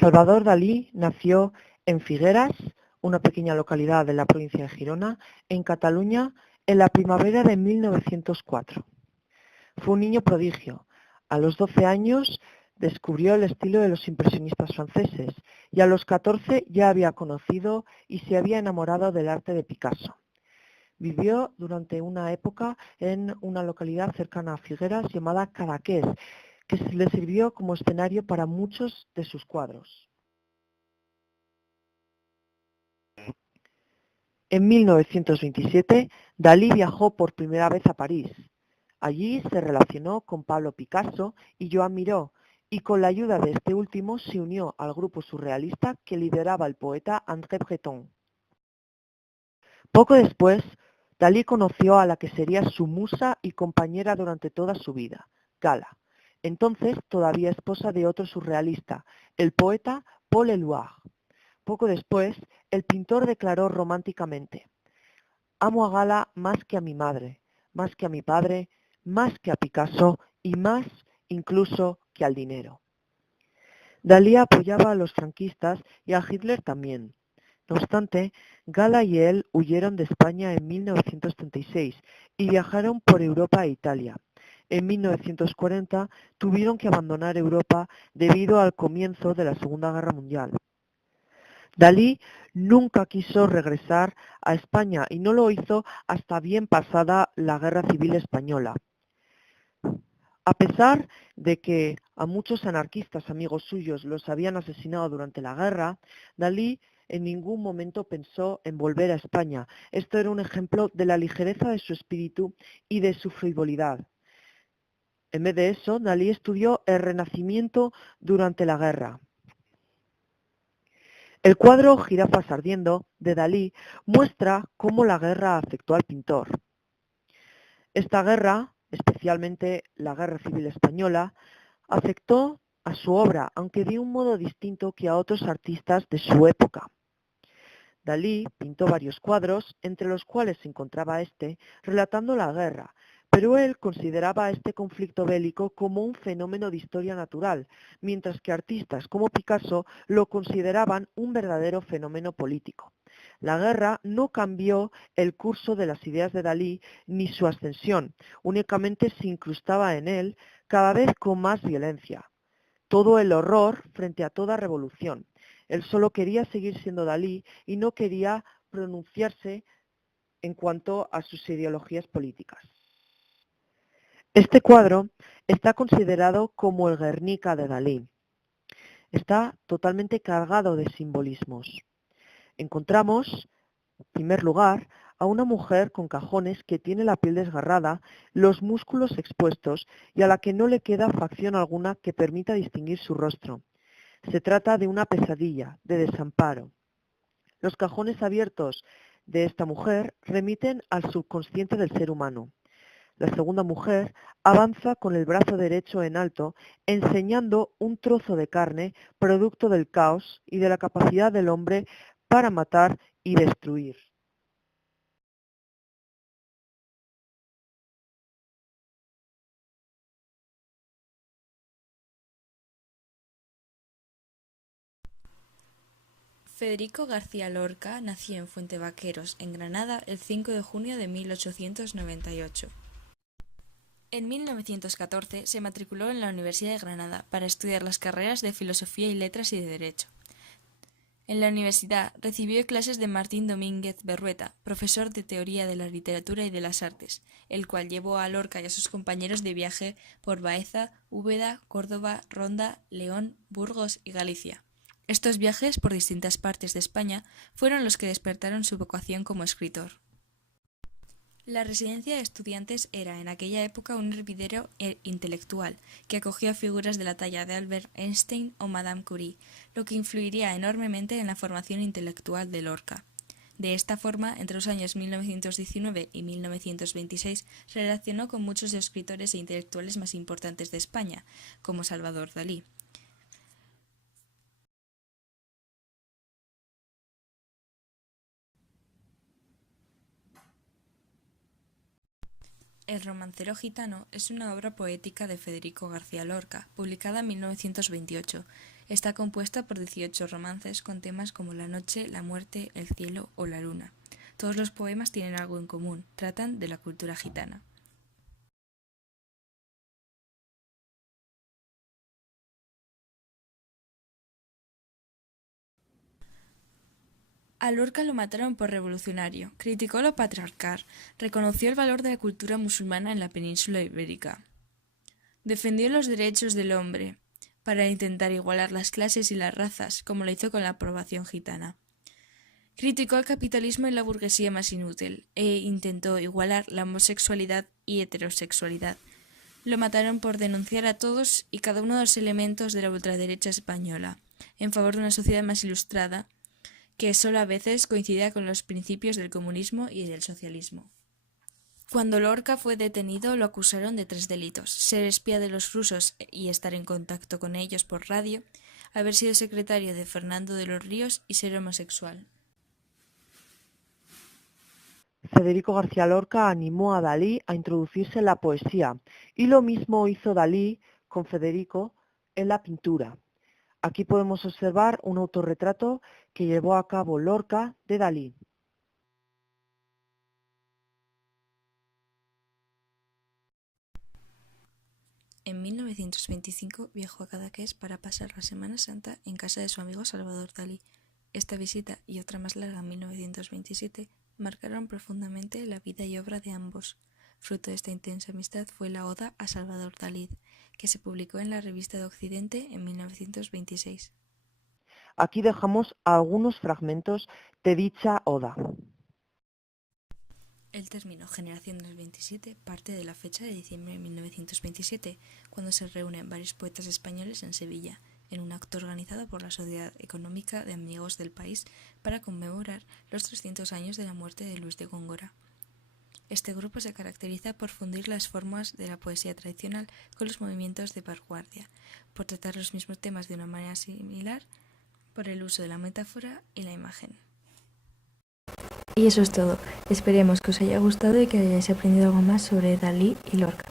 Salvador Dalí nació en Figueras, una pequeña localidad de la provincia de Girona, en Cataluña, en la primavera de 1904. Fue un niño prodigio. A los 12 años descubrió el estilo de los impresionistas franceses y a los 14 ya había conocido y se había enamorado del arte de Picasso. Vivió durante una época en una localidad cercana a Figueras llamada Cadaqués, que le sirvió como escenario para muchos de sus cuadros. En 1927, Dalí viajó por primera vez a París. Allí se relacionó con Pablo Picasso y Joan Miró, y con la ayuda de este último se unió al grupo surrealista que lideraba el poeta André Breton. Poco después, Dalí conoció a la que sería su musa y compañera durante toda su vida, Gala, entonces todavía esposa de otro surrealista, el poeta Paul Éluard. Poco después, el pintor declaró románticamente: «Amo a Gala más que a mi madre, más que a mi padre, más que a Picasso y más incluso que al dinero». Dalí apoyaba a los franquistas y a Hitler también. No obstante, Gala y él huyeron de España en 1936 y viajaron por Europa e Italia. En 1940 tuvieron que abandonar Europa debido al comienzo de la Segunda Guerra Mundial. Dalí nunca quiso regresar a España y no lo hizo hasta bien pasada la Guerra Civil Española. A pesar de que a muchos anarquistas amigos suyos los habían asesinado durante la guerra, Dalí en ningún momento pensó en volver a España. Esto era un ejemplo de la ligereza de su espíritu y de su frivolidad. En vez de eso, Dalí estudió el Renacimiento durante la guerra. El cuadro Jirafas ardiendo, de Dalí, muestra cómo la guerra afectó al pintor. Esta guerra, especialmente la Guerra Civil Española, afectó a su obra, aunque de un modo distinto que a otros artistas de su época. Dalí pintó varios cuadros, entre los cuales se encontraba este, relatando la guerra, pero él consideraba este conflicto bélico como un fenómeno de historia natural, mientras que artistas como Picasso lo consideraban un verdadero fenómeno político. La guerra no cambió el curso de las ideas de Dalí ni su ascensión, únicamente se incrustaba en él cada vez con más violencia. Todo el horror frente a toda revolución. Él solo quería seguir siendo Dalí y no quería pronunciarse en cuanto a sus ideologías políticas. Este cuadro está considerado como el Guernica de Dalí. Está totalmente cargado de simbolismos. Encontramos, en primer lugar, a una mujer con cajones que tiene la piel desgarrada, los músculos expuestos y a la que no le queda facción alguna que permita distinguir su rostro. Se trata de una pesadilla, de desamparo. Los cajones abiertos de esta mujer remiten al subconsciente del ser humano. La segunda mujer avanza con el brazo derecho en alto, enseñando un trozo de carne, producto del caos y de la capacidad del hombre para matar y destruir. Federico García Lorca nació en Fuentevaqueros, en Granada, el 5 de junio de 1898. En 1914 se matriculó en la Universidad de Granada para estudiar las carreras de Filosofía y Letras y de Derecho. En la universidad recibió clases de Martín Domínguez Berrueta, profesor de Teoría de la Literatura y de las Artes, el cual llevó a Lorca y a sus compañeros de viaje por Baeza, Úbeda, Córdoba, Ronda, León, Burgos y Galicia. Estos viajes por distintas partes de España fueron los que despertaron su vocación como escritor. La residencia de estudiantes era en aquella época un hervidero intelectual que acogió a figuras de la talla de Albert Einstein o Madame Curie, lo que influiría enormemente en la formación intelectual de Lorca. De esta forma, entre los años 1919 y 1926, se relacionó con muchos de los escritores e intelectuales más importantes de España, como Salvador Dalí. El romancero gitano es una obra poética de Federico García Lorca, publicada en 1928. Está compuesta por 18 romances con temas como la noche, la muerte, el cielo o la luna. Todos los poemas tienen algo en común, tratan de la cultura gitana. A Lorca lo mataron por revolucionario, criticó lo patriarcal, reconoció el valor de la cultura musulmana en la península ibérica. Defendió los derechos del hombre para intentar igualar las clases y las razas, como lo hizo con la aprobación gitana. Criticó el capitalismo y la burguesía más inútil, e intentó igualar la homosexualidad y heterosexualidad. Lo mataron por denunciar a todos y cada uno de los elementos de la ultraderecha española, en favor de una sociedad más ilustrada, que solo a veces coincidía con los principios del comunismo y del socialismo. Cuando Lorca fue detenido, lo acusaron de 3 delitos: ser espía de los rusos y estar en contacto con ellos por radio, haber sido secretario de Fernando de los Ríos y ser homosexual. Federico García Lorca animó a Dalí a introducirse en la poesía, y lo mismo hizo Dalí con Federico en la pintura. Aquí podemos observar un autorretrato que llevó a cabo Lorca de Dalí. En 1925 viajó a Cadaqués para pasar la Semana Santa en casa de su amigo Salvador Dalí. Esta visita y otra más larga en 1927 marcaron profundamente la vida y obra de ambos. Fruto de esta intensa amistad fue la Oda a Salvador Dalí, que se publicó en la Revista de Occidente en 1926. Aquí dejamos algunos fragmentos de dicha oda. El término Generación del 27 parte de la fecha de diciembre de 1927, cuando se reúnen varios poetas españoles en Sevilla, en un acto organizado por la Sociedad Económica de Amigos del País para conmemorar los 300 años de la muerte de Luis de Góngora. Este grupo se caracteriza por fundir las formas de la poesía tradicional con los movimientos de vanguardia, por tratar los mismos temas de una manera similar, por el uso de la metáfora y la imagen. Y eso es todo. Esperemos que os haya gustado y que hayáis aprendido algo más sobre Dalí y Lorca.